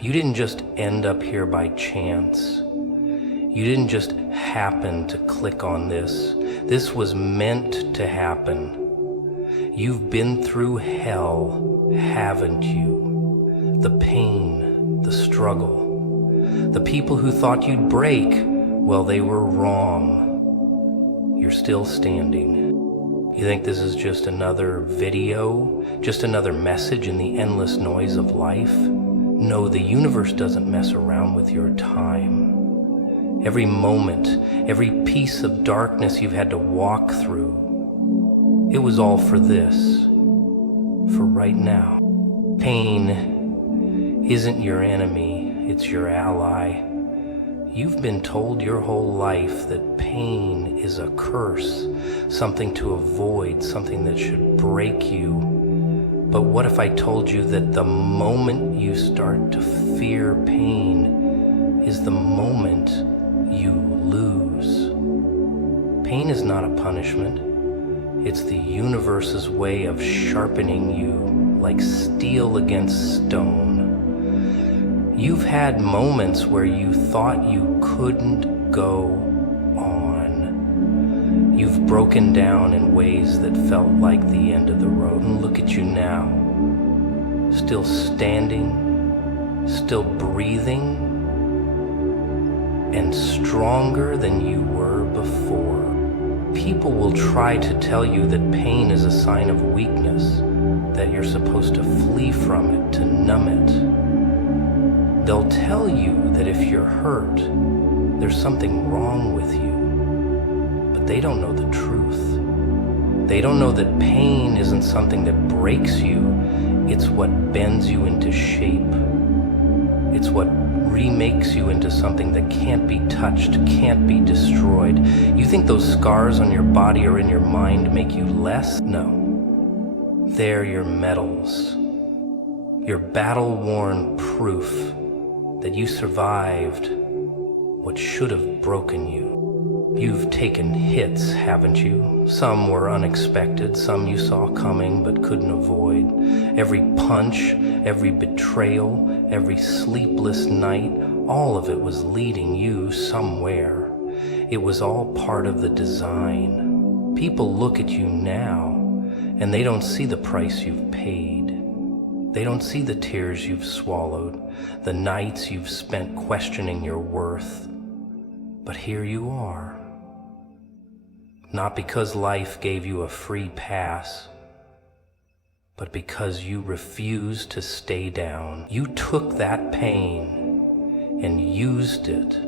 You didn't just end up here by chance. You didn't just happen to click on this. This was meant to happen. You've been through hell, haven't you? The pain, the struggle. The people who thought you'd break, well, they were wrong. You're still standing. You think this is just another video, just another message in the endless noise of life? No, the universe doesn't mess around with your time. Every moment, every piece of darkness you've had to walk through, it was all for this, for right now. Pain isn't your enemy, it's your ally. You've been told your whole life that pain is a curse, something to avoid, something that should break you. But what if I told you that the moment you start to fear pain is the moment you lose? Pain is not a punishment. It's the universe's way of sharpening you like steel against stone. You've had moments where you thought you couldn't go on. You've broken down in ways that felt like the end of the road. And look at you now, still standing, still breathing, and stronger than you were before. People will try to tell you that pain is a sign of weakness, that you're supposed to flee from it, to numb it. They'll tell you that if you're hurt, there's something wrong with you. But they don't know the truth. They don't know that pain isn't something that breaks you. It's what bends you into shape. It's what remakes you into something that can't be touched, can't be destroyed. You think those scars on your body or in your mind make you less? No. They're your medals. Your battle-worn proof that you survived what should have broken you. You've taken hits, haven't you? Some were unexpected, some you saw coming but couldn't avoid. Every punch, every betrayal, every sleepless night, all of it was leading you somewhere. It was all part of the design. People look at you now, and they don't see the price you've paid. They don't see the tears you've swallowed, the nights you've spent questioning your worth. But here you are. Not because life gave you a free pass, but because you refused to stay down. You took that pain and used it,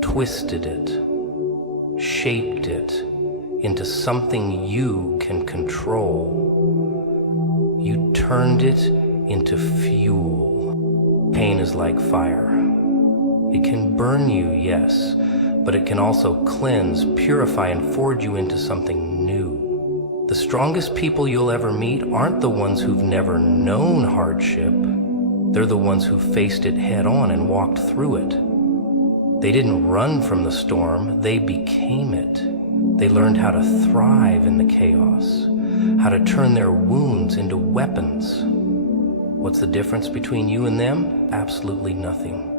twisted it, shaped it into something you can control. You turned it into fuel. Pain is like fire. It can burn you, yes, but it can also cleanse, purify, and forge you into something new. The strongest people you'll ever meet aren't the ones who've never known hardship. They're the ones who faced it head on and walked through it. They didn't run from the storm, they became it. They learned how to thrive in the chaos, how to turn their wounds into weapons. What's the difference between you and them? Absolutely nothing.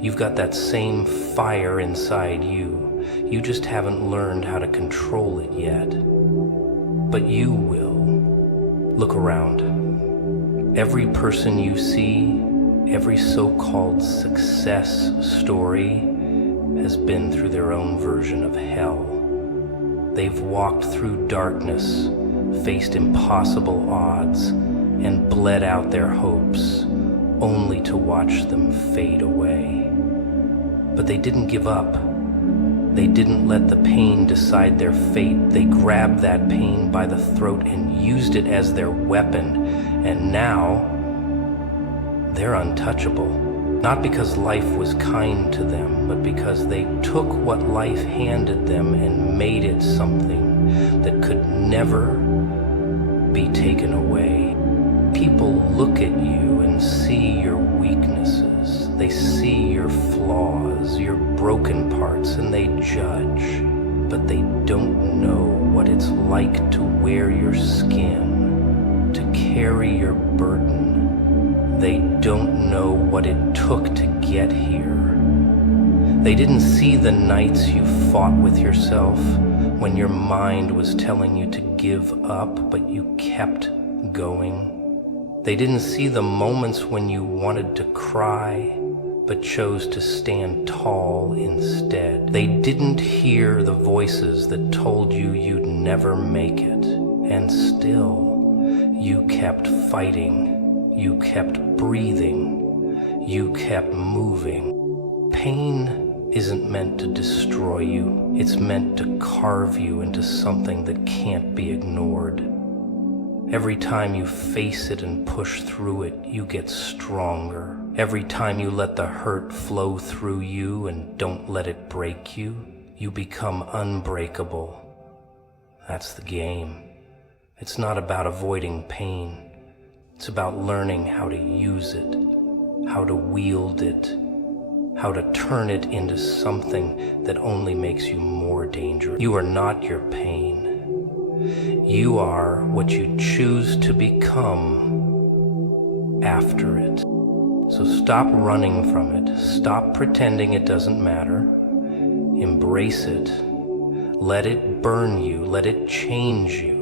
You've got that same fire inside you. You just haven't learned how to control it yet. But you will. Look around. Every person you see, every so-called success story has been through their own version of hell. They've walked through darkness, faced impossible odds, and bled out their hopes, only to watch them fade away. But they didn't give up. They didn't let the pain decide their fate. They grabbed that pain by the throat and used it as their weapon. And now, they're untouchable. Not because life was kind to them, but because they took what life handed them and made it something that could never be taken away. People look at you and see your weaknesses. They see your flaws, your broken parts, and they judge. But they don't know what it's like to wear your skin, to carry your burden, They don't know what it took to get here. They didn't see the nights you fought with yourself when your mind was telling you to give up, but you kept going. They didn't see the moments when you wanted to cry, but chose to stand tall instead. They didn't hear the voices that told you you'd never make it, and still, you kept fighting, you kept breathing, you kept moving. Pain isn't meant to destroy you, it's meant to carve you into something that can't be ignored. Every time you face it and push through it, you get stronger. Every time you let the hurt flow through you and don't let it break you, you become unbreakable. That's the game. It's not about avoiding pain. It's about learning how to use it, how to wield it, how to turn it into something that only makes you more dangerous. You are not your pain. You are what you choose to become after it. So stop running from it. Stop pretending it doesn't matter. Embrace it. Let it burn you. Let it change you.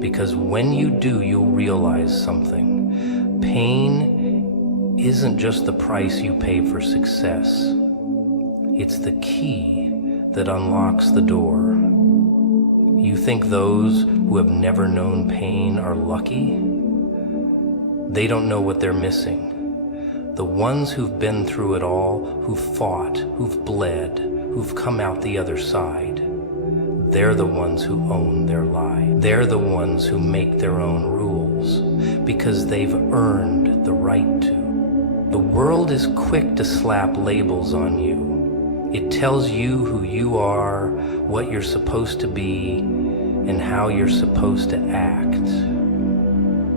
Because when you do, you'll realize something. Pain isn't just the price you pay for success. It's the key that unlocks the door. You think those who have never known pain are lucky? They don't know what they're missing. The ones who've been through it all, who've fought, who've bled, who've come out the other side, they're the ones who own their lie. They're the ones who make their own rules because they've earned the right to. The world is quick to slap labels on you. It tells you who you are, what you're supposed to be, and how you're supposed to act.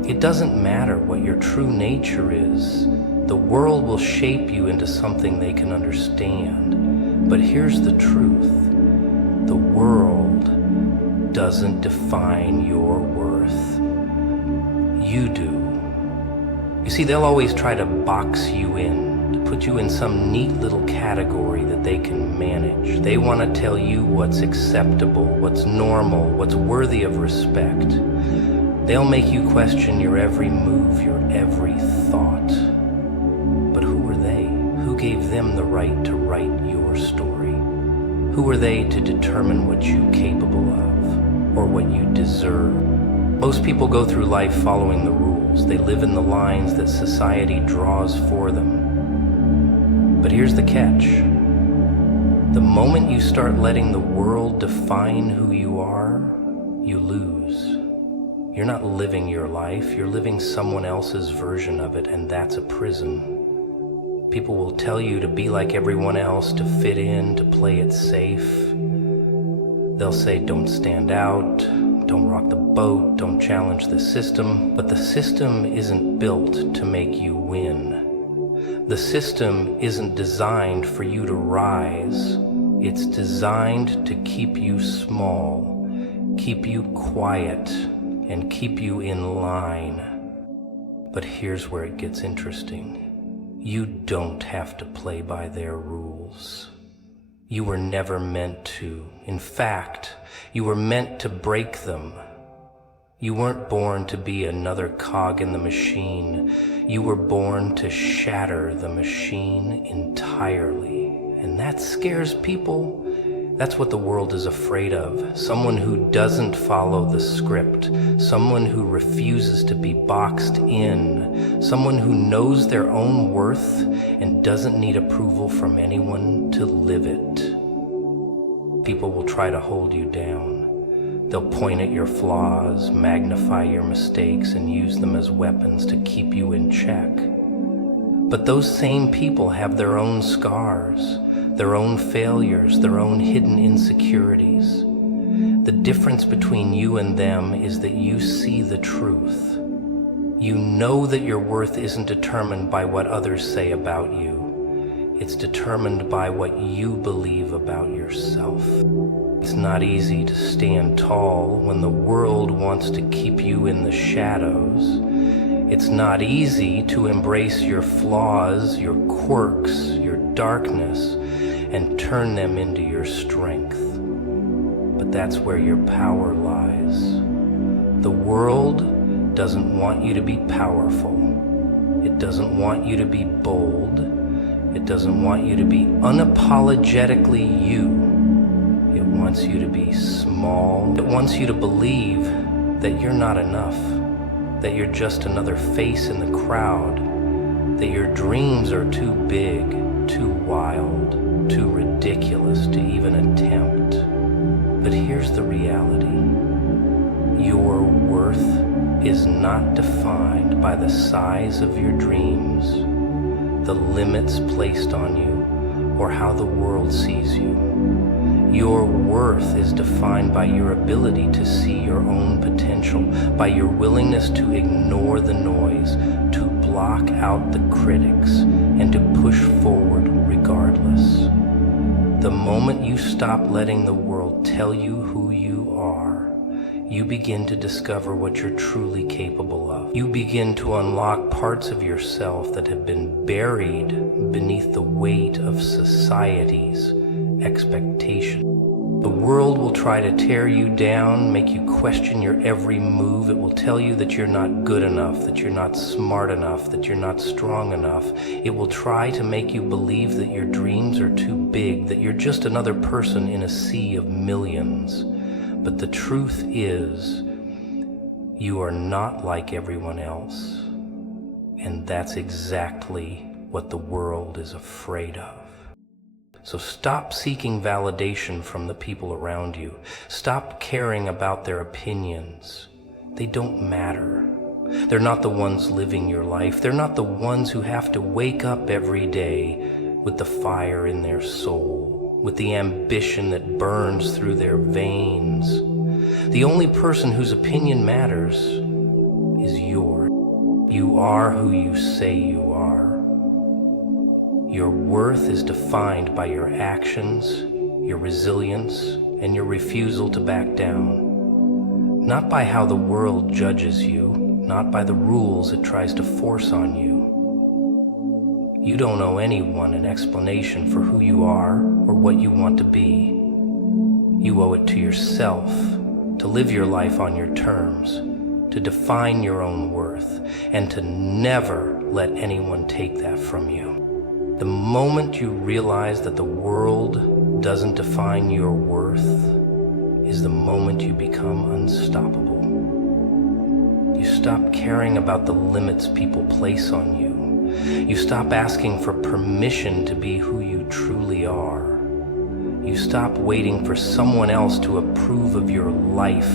It doesn't matter what your true nature is. The world will shape you into something they can understand. But here's the truth. The world doesn't define your worth. You do. You see, they'll always try to box you in, to put you in some neat little category that they can manage. They want to tell you what's acceptable, what's normal, what's worthy of respect. They'll make you question your every move, your every thought. But who are they? Who gave them the right to write your story? Who are they to determine what you're capable of, or what you deserve? Most people go through life following the rules. They live in the lines that society draws for them. But here's the catch. The moment you start letting the world define who you are, you lose. You're not living your life, you're living someone else's version of it, and that's a prison. People will tell you to be like everyone else, to fit in, to play it safe. They'll say, don't stand out, don't rock the boat, don't challenge the system. But the system isn't built to make you win. The system isn't designed for you to rise. It's designed to keep you small, keep you quiet, and keep you in line. But here's where it gets interesting. You don't have to play by their rules. You were never meant to. In fact, you were meant to break them. You weren't born to be another cog in the machine. You were born to shatter the machine entirely. And that scares people. That's what the world is afraid of. Someone who doesn't follow the script. Someone who refuses to be boxed in. Someone who knows their own worth and doesn't need approval from anyone to live it. People will try to hold you down. They'll point at your flaws, magnify your mistakes, and use them as weapons to keep you in check. But those same people have their own scars, their own failures, their own hidden insecurities. The difference between you and them is that you see the truth. You know that your worth isn't determined by what others say about you. It's determined by what you believe about yourself. It's not easy to stand tall when the world wants to keep you in the shadows. It's not easy to embrace your flaws, your quirks, your darkness, and turn them into your strength. But that's where your power lies. The world doesn't want you to be powerful. It doesn't want you to be bold. It doesn't want you to be unapologetically you. It wants you to be small. It wants you to believe that you're not enough, that you're just another face in the crowd, that your dreams are too big, too wild, too ridiculous to even attempt. But here's the reality. Your worth is not defined by the size of your dreams, the limits placed on you, or how the world sees you. Your worth is defined by your ability to see your own potential, by your willingness to ignore the noise, to block out the critics, and to push forward regardless. The moment you stop letting the world tell you who you are, you begin to discover what you're truly capable of. You begin to unlock parts of yourself that have been buried beneath the weight of society's expectation. The world will try to tear you down, make you question your every move. It will tell you that you're not good enough, that you're not smart enough, that you're not strong enough. It will try to make you believe that your dreams are too big, that you're just another person in a sea of millions. But the truth is, you are not like everyone else. And that's exactly what the world is afraid of. So stop seeking validation from the people around you. Stop caring about their opinions. They don't matter. They're not the ones living your life. They're not the ones who have to wake up every day with the fire in their soul, with the ambition that burns through their veins. The only person whose opinion matters is yours. You are who you say you are. Your worth is defined by your actions, your resilience, and your refusal to back down. Not by how the world judges you, not by the rules it tries to force on you. You don't owe anyone an explanation for who you are or what you want to be. You owe it to yourself to live your life on your terms, to define your own worth, and to never let anyone take that from you. The moment you realize that the world doesn't define your worth is the moment you become unstoppable. You stop caring about the limits people place on you. You stop asking for permission to be who you truly are. You stop waiting for someone else to approve of your life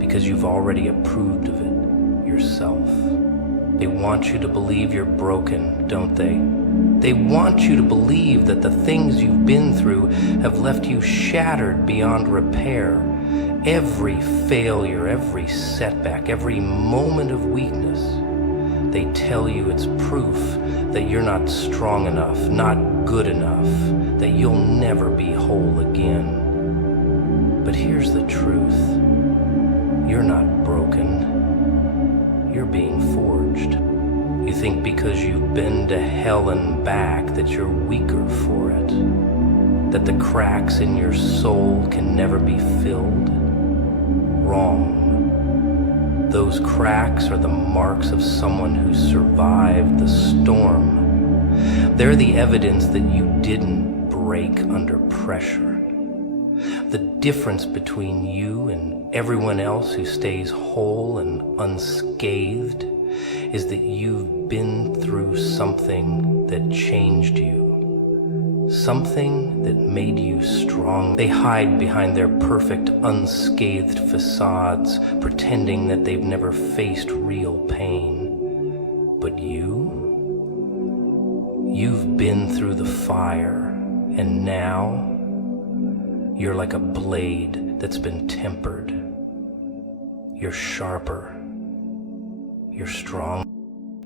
because you've already approved of it yourself. They want you to believe you're broken, don't they? They want you to believe that the things you've been through have left you shattered beyond repair. Every failure, every setback, every moment of weakness, they tell you it's proof that you're not strong enough, not good enough, that you'll never be whole again. But here's the truth. You're not broken. You're being forged. You think because you've been to hell and back that you're weaker for it, that the cracks in your soul can never be filled? Wrong. Those cracks are the marks of someone who survived the storm. They're the evidence that you didn't break under pressure. The difference between you and everyone else who stays whole and unscathed is that you've been through something that changed you, something that made you strong. They hide behind their perfect, unscathed facades, pretending that they've never faced real pain. But you've been through the fire, and now you're like a blade that's been tempered. You're sharper. You're strong.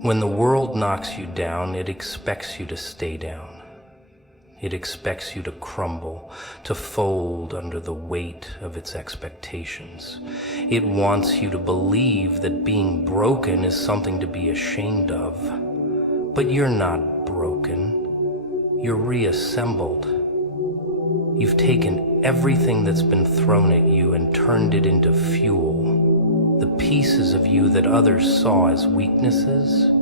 When the world knocks you down, it expects you to stay down. It expects you to crumble, to fold under the weight of its expectations. It wants you to believe that being broken is something to be ashamed of. But you're not broken. You're reassembled. You've taken everything that's been thrown at you and turned it into fuel. The pieces of you that others saw as weaknesses,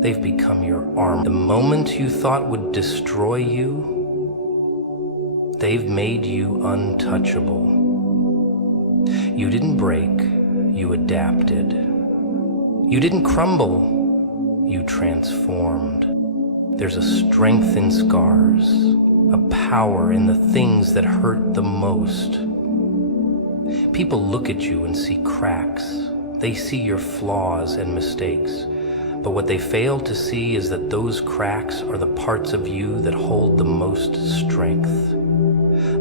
they've become your armor. The moment you thought would destroy you, they've made you untouchable. You didn't break, you adapted. You didn't crumble, you transformed. There's a strength in scars, a power in the things that hurt the most. People look at you and see cracks. They see your flaws and mistakes. But what they fail to see is that those cracks are the parts of you that hold the most strength.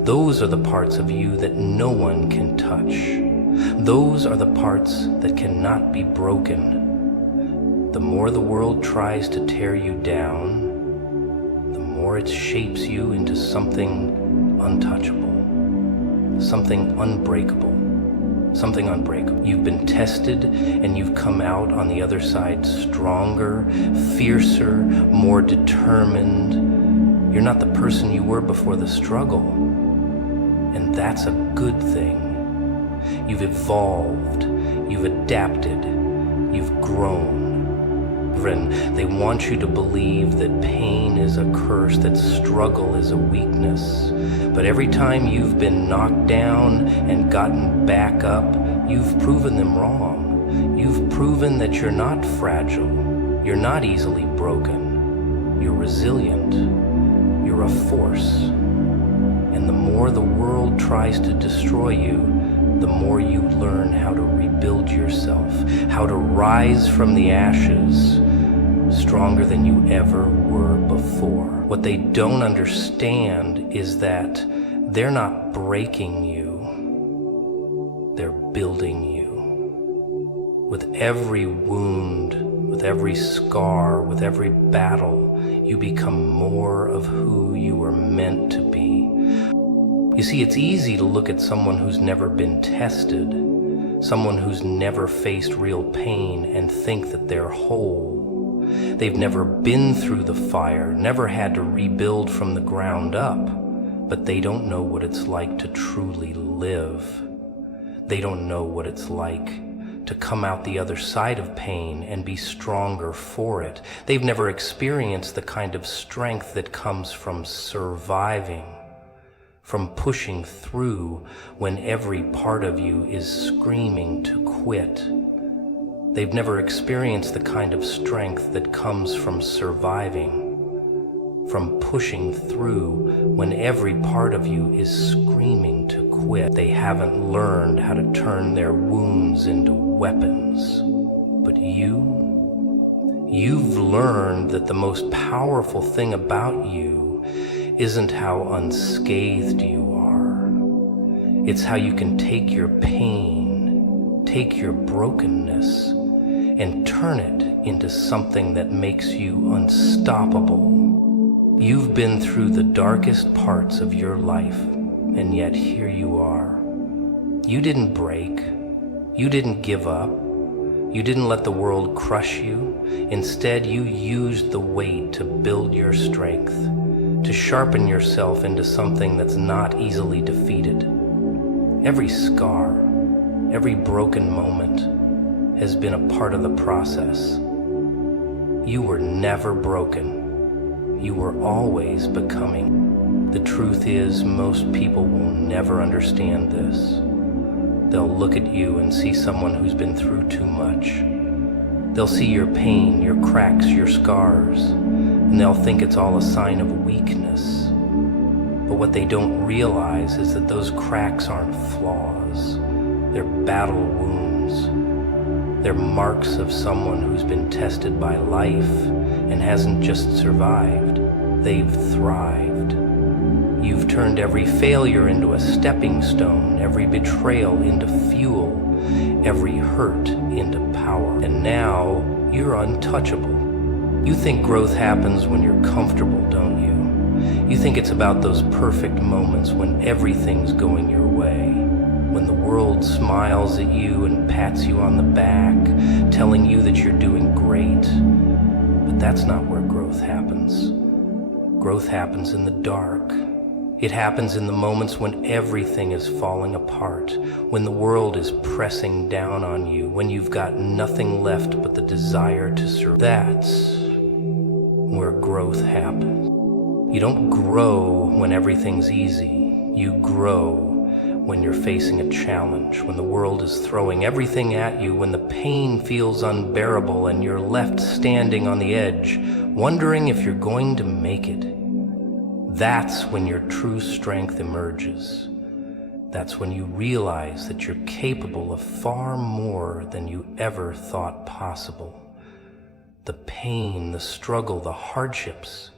Those are the parts of you that no one can touch. Those are the parts that cannot be broken. The more the world tries to tear you down, the more it shapes you into something untouchable, something unbreakable. Something unbreakable. You've been tested and you've come out on the other side stronger, fiercer, more determined. You're not the person you were before the struggle. And that's a good thing. You've evolved, you've adapted, you've grown. They want you to believe that pain is a curse, that struggle is a weakness. But every time you've been knocked down and gotten back up, you've proven them wrong. You've proven that you're not fragile. You're not easily broken. You're resilient. You're a force. And the more the world tries to destroy you, the more you learn how to rebuild yourself, how to rise from the ashes, stronger than you ever were before. What they don't understand is that they're not breaking you, they're building you. With every wound, with every scar, with every battle, you become more of who you were meant to be. You see, it's easy to look at someone who's never been tested, someone who's never faced real pain, and think that they're whole. They've never been through the fire, never had to rebuild from the ground up, but they don't know what it's like to truly live. They don't know what it's like to come out the other side of pain and be stronger for it. They've never experienced the kind of strength that comes from surviving, from pushing through when every part of you is screaming to quit. They've never experienced the kind of strength that comes from surviving, from pushing through when every part of you is screaming to quit. They haven't learned how to turn their wounds into weapons. But you've learned that the most powerful thing about you isn't how unscathed you are. It's how you can take your pain, take your brokenness, and turn it into something that makes you unstoppable. You've been through the darkest parts of your life, and yet here you are. You didn't break. You didn't give up. You didn't let the world crush you. Instead, you used the weight to build your strength, to sharpen yourself into something that's not easily defeated. Every scar, every broken moment has been a part of the process. You were never broken. You were always becoming. The truth is, most people will never understand this. They'll look at you and see someone who's been through too much. They'll see your pain, your cracks, your scars, and they'll think it's all a sign of weakness. But what they don't realize is that those cracks aren't flaws. They're battle wounds. They're marks of someone who's been tested by life and hasn't just survived, they've thrived. You've turned every failure into a stepping stone, every betrayal into fuel, every hurt into power. And now you're untouchable. You think growth happens when you're comfortable, don't you? You think it's about those perfect moments when everything's going your way, when the world smiles at you and pats you on the back, telling you that you're doing great. But that's not where growth happens. Growth happens in the dark. It happens in the moments when everything is falling apart, when the world is pressing down on you, when you've got nothing left but the desire to survive. That's where growth happens. You don't grow when everything's easy. You grow when you're facing a challenge, when the world is throwing everything at you, when the pain feels unbearable and you're left standing on the edge, wondering if you're going to make it. That's when your true strength emerges. That's when you realize that you're capable of far more than you ever thought possible. The pain, the struggle, the hardships,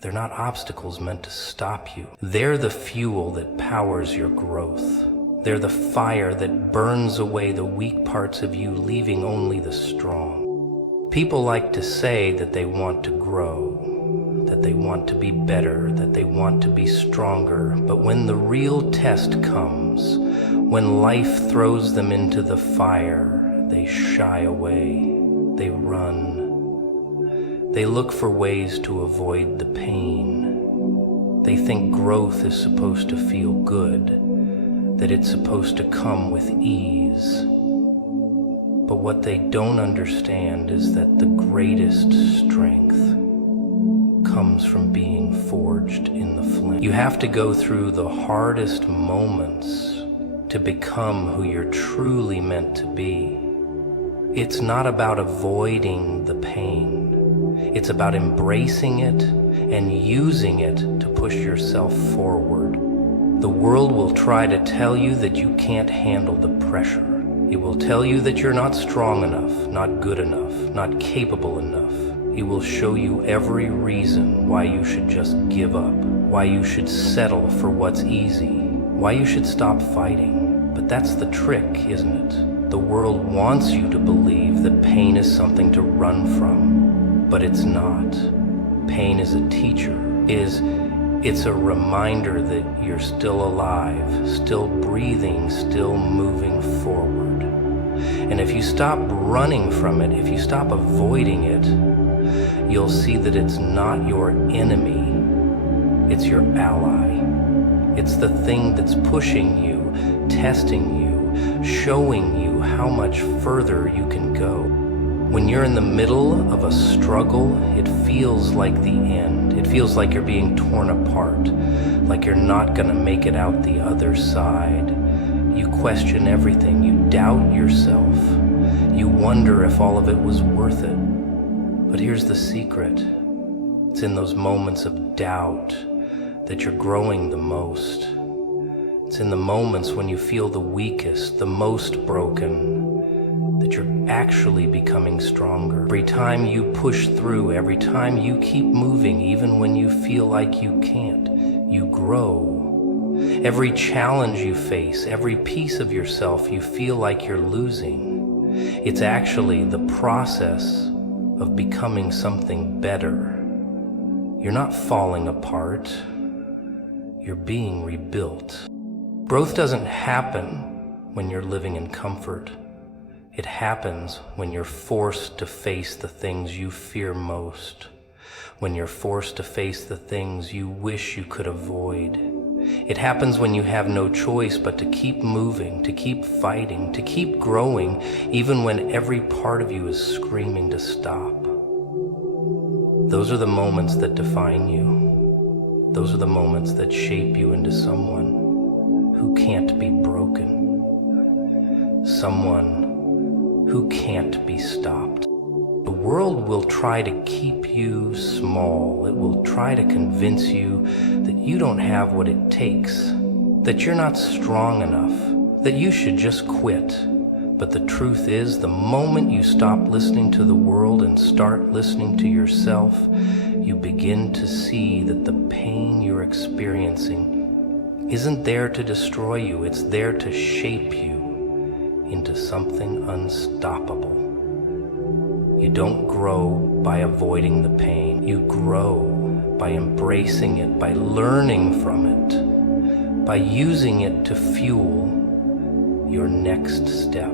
they're not obstacles meant to stop you. They're the fuel that powers your growth. They're the fire that burns away the weak parts of you, leaving only the strong. People like to say that they want to grow, that they want to be better, that they want to be stronger. But when the real test comes, when life throws them into the fire, they shy away, they run. They look for ways to avoid the pain. They think growth is supposed to feel good, that it's supposed to come with ease. But what they don't understand is that the greatest strength comes from being forged in the flame. You have to go through the hardest moments to become who you're truly meant to be. It's not about avoiding the pain. It's about embracing it and using it to push yourself forward. The world will try to tell you that you can't handle the pressure. It will tell you that you're not strong enough, not good enough, not capable enough. It will show you every reason why you should just give up, why you should settle for what's easy, why you should stop fighting. But that's the trick, isn't it? The world wants you to believe that pain is something to run from, but it's not. Pain is a teacher. It's a reminder that you're still alive, still breathing, still moving forward. And if you stop running from it, if you stop avoiding it, you'll see that it's not your enemy, it's your ally. It's the thing that's pushing you, testing you, showing you how much further you can go. When you're in the middle of a struggle, it feels like the end. It feels like you're being torn apart, like you're not gonna make it out the other side. You question everything, you doubt yourself, you wonder if all of it was worth it. But here's the secret. It's in those moments of doubt that you're growing the most. It's in the moments when you feel the weakest, the most broken, that you're actually becoming stronger. Every time you push through, every time you keep moving, even when you feel like you can't, you grow. Every challenge you face, every piece of yourself you feel like you're losing, it's actually the process of becoming something better. You're not falling apart, you're being rebuilt. Growth doesn't happen when you're living in comfort. It happens when you're forced to face the things you fear most, when you're forced to face the things you wish you could avoid. It happens when you have no choice but to keep moving, to keep fighting, to keep growing, even when every part of you is screaming to stop. Those are the moments that define you. Those are the moments that shape you into someone who can't be broken, someone who can't be stopped. The world will try to keep you small. It will try to convince you that you don't have what it takes, that you're not strong enough, that you should just quit. But the truth is, the moment you stop listening to the world and start listening to yourself, you begin to see that the pain you're experiencing isn't there to destroy you. It's there to shape you into something unstoppable. You don't grow by avoiding the pain. You grow by embracing it, by learning from it, by using it to fuel your next step.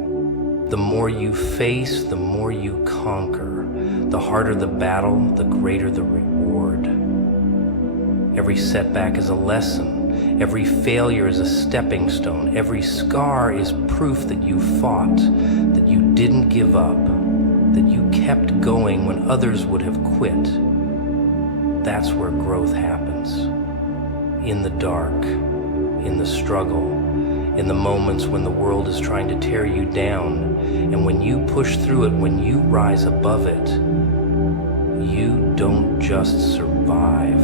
The more you face, the more you conquer. The harder the battle, the greater the reward. Every setback is a lesson. Every failure is a stepping stone. Every scar is proof that you fought, that you didn't give up, that you kept going when others would have quit. That's where growth happens. In the dark, in the struggle, in the moments when the world is trying to tear you down, and when you push through it, when you rise above it, you don't just survive.